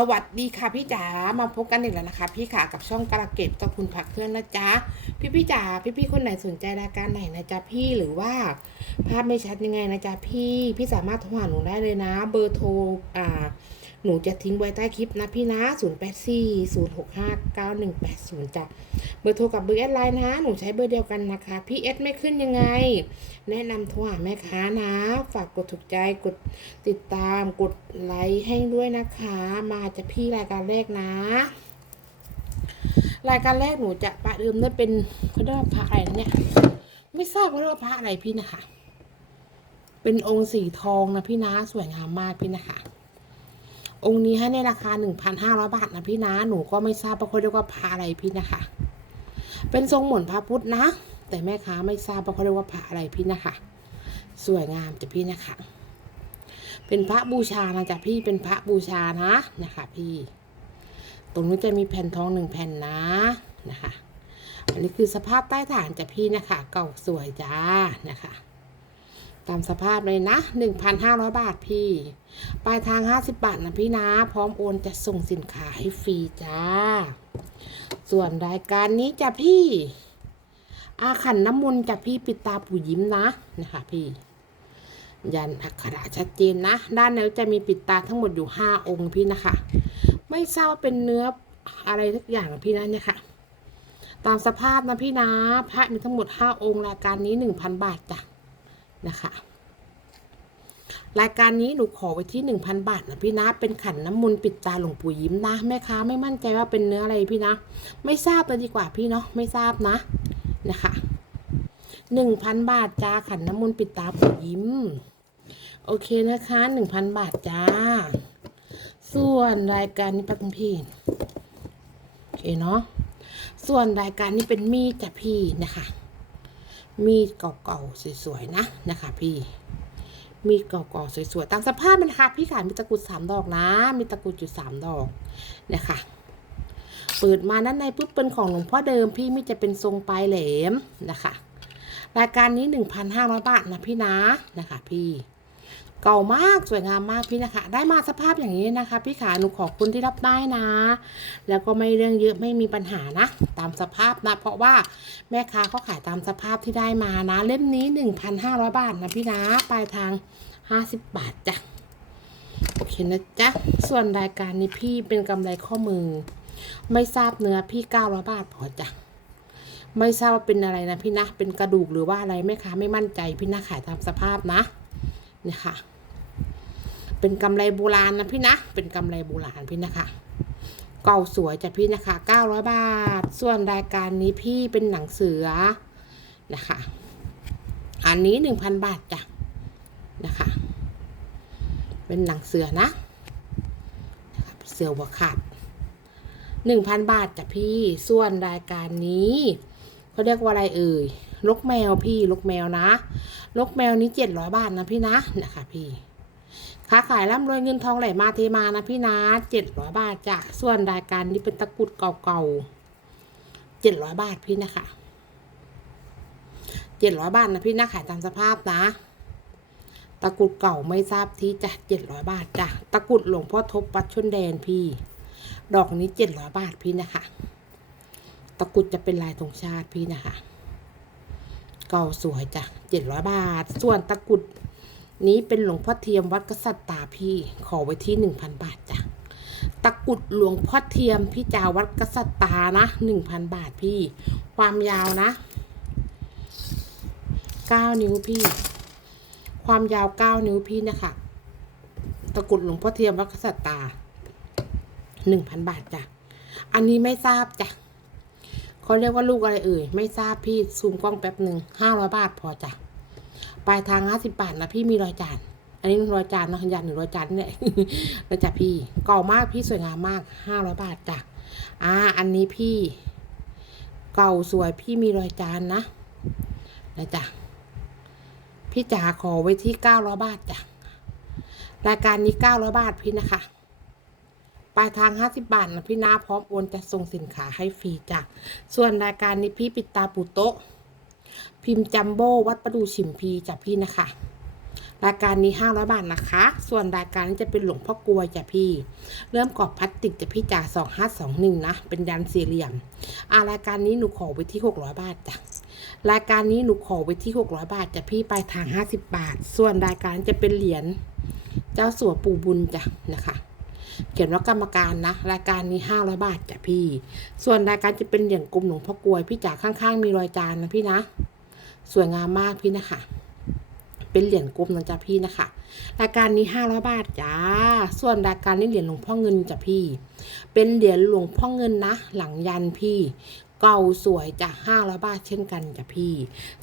สวัสดีค่ะพี่จ๋ามาพบกันอีกแล้วนะคะ พี่ค่ะกับช่องกระเก็บกับคุณผักเครื่อนนะจ๊ะพี่พี่จ๋าพี่พี่คนไหนสนใจรายการไหนนะจ๊ะพี่หรือว่า ภาพไม่ชัดยังไงนะจ๊ะพี่พี่สามารถโทรหาหนูได้เลยนะ เบอร์โทรอ่า หนูจะทิ้งไว้ใต้คลิปนะพี่นะ0 8 4 0 6 5 9 1 8 0จ้ะเบอร์โทรกับเบอร์แอดไลน์นะหนูใช้เบอร์เดียวกันนะคะพี่เอสไม่ขึ้นยังไง แนะนำโทรหาแม่ค้านะ ฝากกดถูกใจกดติดตามกดไลค์ให้ด้วยนะคะ มาจะพี่รายการแรกนะรายการแรกหนูจะประเดิมนั่นเป็นเขาเรียกว่าพระอะไรเนี่ย ไม่ทราบว่าเรียกว่าพระอะไรพี่นะคะ เป็นองค์สีทองนะพี่นะสวยงามมากพี่นะคะ องค์นี้ให้ในราคาหนึ่งพันห้าร้อยบาทนะพี่นะ หนูก็ไม่ทราบว่าเขาเรียกว่าพระอะไรพี่นะคะ เป็นทรงเหมือนพระพุทธนะ แต่แม่ค้าไม่ทราบว่าเขาเรียกว่าพระอะไรพี่นะคะ สวยงามจ้ะพี่นะคะ เป็นพระบูชานะจ๊ะพี่ เป็นพระบูชานะนะคะ พี่ ตรงนี้จะมีแผ่นทองหนึ่งแผ่นนะนะคะ อันนี้คือสภาพใต้ฐานจ้ะพี่นะคะ เก่าสวยจ้านะคะ ตามสภาพเลยนะ 1,500 บาทพี่ ปลายทาง 50 บาทนะพี่นะ พร้อมโอนจะส่งสินค้าให้ฟรีจ้า ส่วนรายการนี้จะพี่ อาขันน้ำมนต์จะพี่ปิดตาปู่ยิ้มนะนะคะพี่ ยันอักขระชัดเจนนะ ด้านแล้วจะมีปิดตาทั้งหมดอยู่ 5 องค์พี่นะคะ ไม่ทราบว่าเป็นเนื้ออะไรทุกอย่างพี่นะเนี่ยค่ะตามสภาพนะพี่นะ พระมีทั้งหมด 5 องค์รายการนี้ 1,000 บาทจ้ะ นะคะ รายการนี้หนูขอไว้ที่ 1,000 บาทนะพี่นะ เป็นขันน้ำมนต์ปิดตาหลวงปู่ยิ้มนะแม่ค้าไม่มั่นใจว่าเป็นเนื้ออะไรพี่นะ ไม่ทราบเลยดีกว่าพี่เนาะไม่ทราบนะนะคะ1,000บาทจ้าขันน้ำมนต์ปิดตาปู่ยิ้ม โอเคนะคะหนึ่งพันบาทจ้า ส่วนรายการนี้ปักพี่โอเคเนาะส่วนรายการนี้เป็นมีดจ้ะพี่นะคะ มีดเก่าๆสวยๆนะนะคะ พี่ มีดเก่าๆสวยๆตามสภาพมันค่ะพี่ขายมีตะกุดสามดอกนะ มีตะกุดอยู่สามดอกนะคะเปิดมาด้านในปุ๊บเป็นของหลวงพ่อเดิมพี่มีจะเป็นทรงปลายแหลมนะคะ รายการนี้ 1,500 บาทนะพี่นะนะคะ พี่ เก่ามากสวยงามมากพี่นะคะ ได้มาสภาพอย่างนี้นะคะ พี่ขาหนูขอบคุณที่รับได้นะ แล้วก็ไม่เรื่องเยอะไม่มีปัญหานะ ตามสภาพนะ เพราะว่าแม่ค้าเขาขายตามสภาพที่ได้มานะ เล่มนี้ 1,500 บาทนะพี่นะปลายทาง 50 บาทจ้ะโอเคนะจ๊ะส่วนรายการนี้พี่เป็นกำไรข้อมือ ไม่ทราบเนื้อพี่900บาทพอจ้ะไม่ทราบว่าเป็นอะไรนะพี่นะ เป็นกระดูกหรือว่าอะไรแม่ค้าไม่มั่นใจพี่นะขายตามสภาพนะเนี่ยค่ะ เป็นกำไรโบราณนะพี่นะ เป็นกำไรโบราณพี่นะคะเก่าสวยจ้ะพี่นะคะ900บาท ส่วนรายการนี้พี่เป็นหนังเสือนะคะ อันนี้1,000บาทจ้ะนะคะ เป็นหนังเสือนะนะคะเสือหัวขาด1,000บาทจ้ะพี่ ส่วนรายการนี้เขาเรียกว่าอะไรเอ่ย ลกแมวพี่ ลกแมวนะ ลกแมวนี้700บาทนะพี่นะนะคะพี่ ค้าขายร่ำรวยเงินทองไหลมาเทมานะพี่นะเจ็ดร้อยบาทจ้ะส่วนรายการนี้เป็นตะกุดเก่าๆเจ็ดร้อยบาทพี่นะคะเจ็ดร้อยบาทนะพี่นะขายตามสภาพนะ ตะกุดเก่าไม่ทราบที่จ้ะเจ็ดร้อยบาทจ้ะตะกุดหลวงพ่อทบวัดชนแดนพี่ ดอกนี้เจ็ดร้อยบาทพี่นะคะ ตะกุดจะเป็นลายธงชาติพี่นะคะ เก่าสวยจ้ะเจ็ดร้อยบาท ส่วนตะกุด นี้เป็นหลวงพ่อเทียมวัดกษัตริย์ตาพี่ ขอไว้ที่หนึ่งพันบาทจ้ะตะกุดหลวงพ่อเทียมพี่จาวัดกษัตริย์ตานะหนึ่งพันบาทพี่ ความยาวนะเก้านิ้วพี่ ความยาวเก้านิ้วพี่นะคะตะกุดหลวงพ่อเทียมวัดกษัตริย์ตาหนึ่งพันบาทจ้ะอันนี้ไม่ทราบจ้ะเขาเรียกว่าลูกอะไรเอ่ย ไม่ทราบพี่ซูมกล้องแป๊บหนึ่งห้าร้อยบาทพอจ้ะ ปลายทางห้าสิบบาทนะพี่มีรอยจาน อันนี้รอยจานเนาะยันหรือรอยจานเนี่แหละนะจ๊ะพี่เก่ามากพี่สวยงามมากห้าร้อยบาทจ้ะอ่าอันนี้พี่ เก่าสวยพี่มีรอยจานนะนะจ๊ะพี่จ๋าขอไว้ที่เก้าร้อยบาทจ้ะรายการนี้เก้าร้อยบาทพี่นะคะปลายทางห้าสิบบาทนะพี่นาพร้อมโอนจะส่งสินค้าให้ฟรีจ้ะ ส่วนรายการนี้พี่ปิดตาปูโต๊ะ พิมพ์จัมโบ้วัดประดูฉิมพีจากพี่นะคะ รายการนี้ห้าร้อยบาทนะคะ ส่วนรายการนี้จะเป็นหลวงพ่อกลวยจ้ะพี่ เริ่มกรอบพลาสติกจะพี่จ่าสองห้าสองหนึ่งนะ เป็นยันสี่เหลี่ยม อ่ารายการนี้หนูขอไว้ที่หกร้อยบาทจ้ะรายการนี้หนูขอไว้ที่หกร้อยบาทจ้ะพี่ปลายทางห้าสิบบาท ส่วนรายการจะเป็นเหรียญเจ้าสัวปู่บุญจ้ะนะคะเขียนว่ากรรมการนะ รายการนี้ห้าร้อยบาทจ้ะพี่ ส่วนรายการจะเป็นเหรียญกลมหลวงพ่อกลวยพี่จ๋าข้างๆมีรอยจานนะพี่นะ สวยงามมากพี่นะคะ เป็นเหรียญกลมนะจ๊ะพี่นะคะรายการนี้ห้าร้อยบาทจ้า ส่วนรายการนี้เหรียญหลวงพ่อเงินจ้ะพี่ เป็นเหรียญหลวงพ่อเงินนะ หลังยันพี่เก่าสวยจ้ะห้าร้อยบาทเช่นกันจ้ะพี่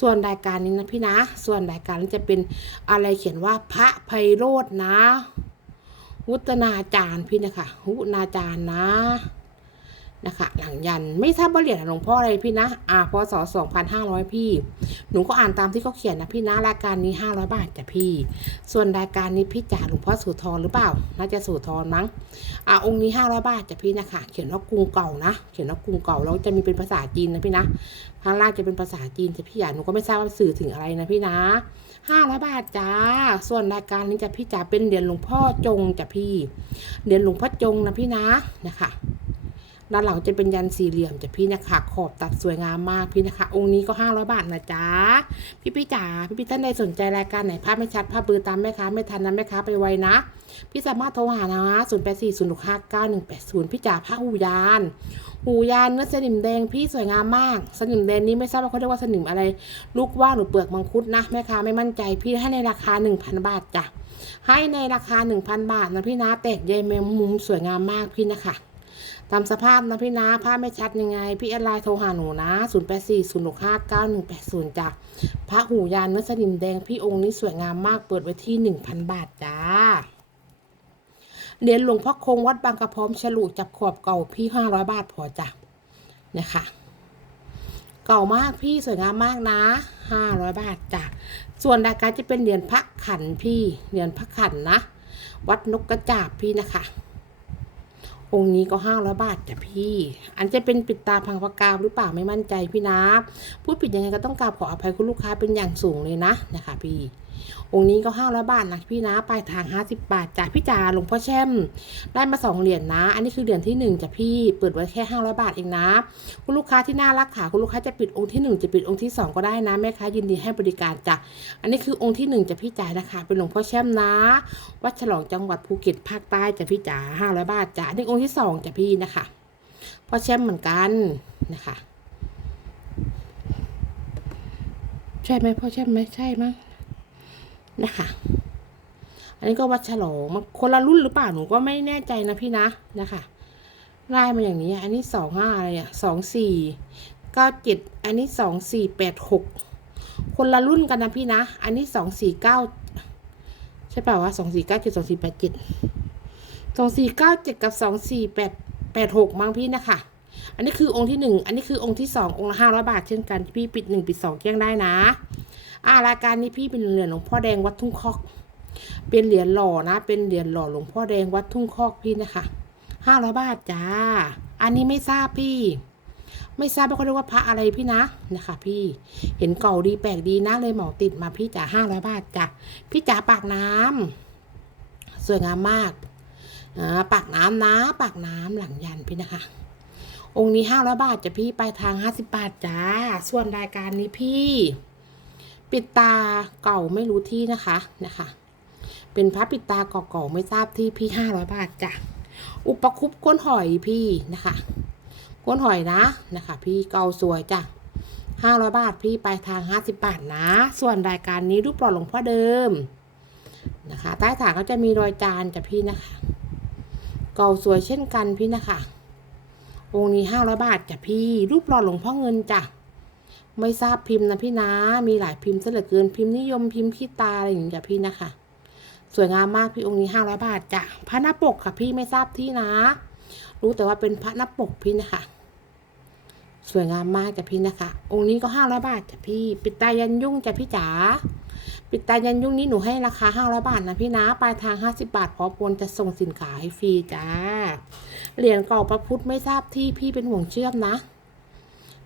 ส่วนรายการนี้นะพี่นะ ส่วนรายการนี้จะเป็นอะไรเขียนว่าพระไพโรธนะ วุฒนาจารย์พี่นะคะวุฒนาจารย์นะ นะคะ หลังยันไม่ทราบว่าเหรียญหลวงพ่ออะไรพี่นะอ่าพศสองพันห้าร้อยพี่ หนูก็อ่านตามที่เขาเขียนนะพี่นะรายการนี้ห้าร้อยบาทจ้ะพี่ ส่วนรายการนี้พี่จ่าหลวงพ่อสุธรหรือเปล่า น่าจะสุธรมั้งอ่าองค์นี้ห้าร้อยบาทจ้ะพี่นะคะ เขียนว่ากรุงเก่านะ เขียนว่ากรุงเก่าแล้วจะมีเป็นภาษาจีนนะพี่นะข้างล่างจะเป็นภาษาจีนจ้ะพี่จ่าหนูก็ไม่ทราบว่าสื่อถึงอะไรนะพี่นะห้าร้อยบาทจ้า ส่วนรายการนี้จะพี่จ๋าเป็นเหรียญหลวงพ่อจงจ้ะพี่เหรียญหลวงพ่อจงนะพี่นะนะคะ ด้านหลังจะเป็นยันสี่เหลี่ยมจ้ะพี่นะคะ ขอบตัดสวยงามมากพี่นะคะ องค์นี้ก็ห้าร้อยบาทนะจ๊ะ พี่พี่จ๋า พี่พี่ท่านใดสนใจรายการไหนภาพไม่ชัดภาพเบือตามแม่ค้าไม่ทันนะแม่ค้าไปไวนะ พี่สามารถโทรหานะศูนย์แปดสี่ศูนย์ห้าเก้าหนึ่งแปดศูนย์พี่จ๋าผ้าหูยาน หูยานเนื้อสนิมแดงพี่สวยงามมาก สนิมแดงนี้ไม่ทราบว่าเขาเรียกว่าสนิมอะไร ลูกว่าหรือเปลือกมังคุดนะแม่ค้าไม่มั่นใจพี่ให้ในราคาหนึ่งพันบาทจ้ะให้ในราคาหนึ่งพันบาทนะพี่นะแตกใยแมงมุมสวยงามมากพี่นะคะ ตามสภาพนะพี่นะภาพไม่ชัดยังไง พี่แอดไลน์โทรหาหนูนะ 0 8 4 0 6 5 9 1 8 0จ้ะพระหูยานเนื้อสนิมแดงพี่องค์นี้สวยงามมากเปิดไว้ที่ 1,000 บาทจ้าเหรียญหลวงพ่อคงวัดบางกระพร้อมฉลุจับขอบเก่าพี่500บาทพอจ้ะนะคะเก่ามากพี่สวยงามมากนะ500บาทจ้ะส่วนรายการจะเป็นเหรียญพระขันพี่เหรียญพระขันนะ วัดนกกระจาบพี่นะคะ องค์นี้ก็ห้าร้อยบาทจ้ะพี่ อันจะเป็นปิดตาพังปากกาหรือเปล่าไม่มั่นใจพี่นะพูดผิดยังไงก็ต้องกราบขออภัยคุณลูกค้าเป็นอย่างสูงเลยนะนะคะพี่ องค์นี้ก็ห้าร้อยบาทนะพี่นะปลายทางห้าสิบบาทจากพี่จ่าหลวงพ่อแช่ม ได้มาสองเหรียญนะ อันนี้คือเหรียญที่หนึ่งจ้ะพี่เปิดไว้แค่ห้าร้อยบาทเองนะ คุณลูกค้าที่น่ารักค่ะคุณลูกค้าจะปิดองค์ที่หนึ่งจะปิดองค์ที่สองก็ได้นะแม่ค้ายินดีให้บริการจ้ะอันนี้คือองค์ที่หนึ่งจะพี่จ่านะคะ เป็นหลวงพ่อแช่มนะ วัดฉลองจังหวัดภูเก็ตภาคใต้จะพี่จ๋าห้าร้อยบาทจ้ะอันนี้องค์ที่สองจะพี่นะคะพ่อแช่มเหมือนกันนะคะใช่ไหมพ่อแช่มไหมใช่มั้ง นะคะ อันนี้ก็วัดฉลองมันคนละรุ่นหรือเปล่าหนูก็ไม่แน่ใจนะพี่นะนะคะไล่มาอย่างนี้ อันนี้สองห้าอะไรอะสองสี่เก้าเจ็ดอันนี้สองสี่แปดหกคนละรุ่นกันนะพี่นะ อันนี้สองสี่เก้าใช่เปล่าวะสองสี่เก้าเจ็ดสองสี่แปดเจ็ดสองสี่เก้าเจ็ดกับสองสี่แปดแปดหกมั้งพี่นะคะ อันนี้คือองค์ที่หนึ่ง อันนี้คือองค์ที่สององค์ละห้าร้อยบาทเช่นกัน พี่ปิดหนึ่งปิดสองแจ้งได้นะ อ่ารายการนี้พี่เป็นเหรียญหลวงพ่อแดงวัดทุ่งคอก เป็นเหรียญหล่อนะ เป็นเหรียญหล่อหลวงพ่อแดงวัดทุ่งคอกพี่นะคะห้าร้อยบาทจ้า อันนี้ไม่ทราบพี่ ไม่ทราบว่าเขาเรียกว่าพระอะไรพี่นะนะคะ พี่เห็นเก่าดีแปลกดีนะเลยเหมาติดมาพี่จ๋าห้าร้อยบาทจ้ะพี่จ๋าปากน้ำสวยงามมากอ่าปากน้ำนะ ปากน้ำหลังยันพี่นะคะ องค์นี้ห้าร้อยบาทจ้ะพี่ไปลายทางห้าสิบบาทจ้า ส่วนรายการนี้พี่ ปิดตาเก่าไม่รู้ที่นะคะนะคะ เป็นพระปิดตาเก่าๆไม่ทราบที่พี่ห้าร้อยบาทจ้ะอุปคุปก้นหอยพี่นะคะ ก้นหอยนะนะคะ พี่เก่าสวยจ้ะห้าร้อยบาทพี่ไปทางห้าสิบบาทนะ ส่วนรายการนี้รูปหล่อหลวงพ่อเดิมนะคะ ใต้ฐานก็จะมีรอยจานจ้ะพี่นะคะ เก่าสวยเช่นกันพี่นะคะองค์นี้ห้าร้อยบาทจ้ะพี่ รูปหล่อหลวงพ่อเงินจ้ะ ไม่ทราบพิมพ์นะพี่นะ มีหลายพิมพ์ซะเหลือเกินพิมพ์นิยมพิมพ์ขี้ตาอะไรอย่างเงี้ยพี่นะคะ สวยงามมากพี่องค์นี้ห้าร้อยบาทจ้ะพระหน้าปกค่ะพี่ไม่ทราบที่นะ รู้แต่ว่าเป็นพระหน้าปกพี่นะคะสวยงามมากจ้ะพี่นะคะ องค์นี้ก็ห้าร้อยบาทจ้ะพี่ ปิดตายันยุ่งจ้ะพี่จ๋า ปิดตายันยุ่งนี้หนูให้ราคาห้าร้อยบาทนะพี่นะ ปลายทางห้าสิบาทพอมโอนจะส่งสินค้าให้ฟรีจ้า เหรียญเก่าพระพุทธไม่ทราบที่พี่เป็นห่วงเชื่อมนะ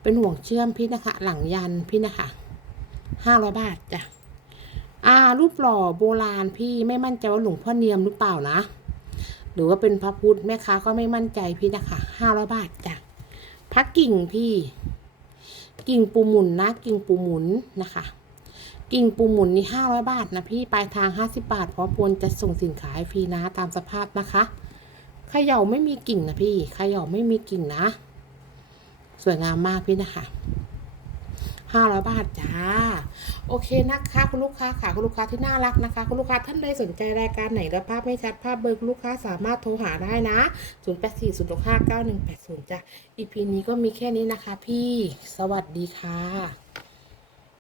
เป็นห่วงเชื่อมพี่นะคะ หลังยันพี่นะคะห้าร้อยบาทจ้ะอ่ารูปหล่อโบราณพี่ไม่มั่นใจว่าหลวงพ่อเนียมหรือเปล่านะ หรือว่าเป็นพระพุทธแม่ค้าก็ไม่มั่นใจพี่นะคะห้าร้อยบาทจ้ะพระกิ่งพี่ กิ่งปูหมุนนะ กิ่งปูหมุนนะคะ กิ่งปูหมุนนี่ห้าร้อยบาทนะพี่ปลายทางห้าสิบาทเพราะพลจะส่งสินค้าให้ฟรีนะตามสภาพนะคะเขย่าไม่มีกิ่งนะพี่เขย่าไม่มีกิ่งนะ สวยงามมากพี่นะคะห้าร้อยบาทจ้า โอเคนะคะ คุณลูกค้าค่ะคุณลูกค้าที่น่ารักนะคะ คุณลูกค้าท่านใดสนใจรายการไหนและภาพไม่ชัดภาพเบอร์คุณลูกค้าสามารถโทรหาได้นะ 0 8 4 0 6 5 9 1 8 0จ้ะอีพีนี้ก็มีแค่นี้นะคะ พี่สวัสดีค่ะ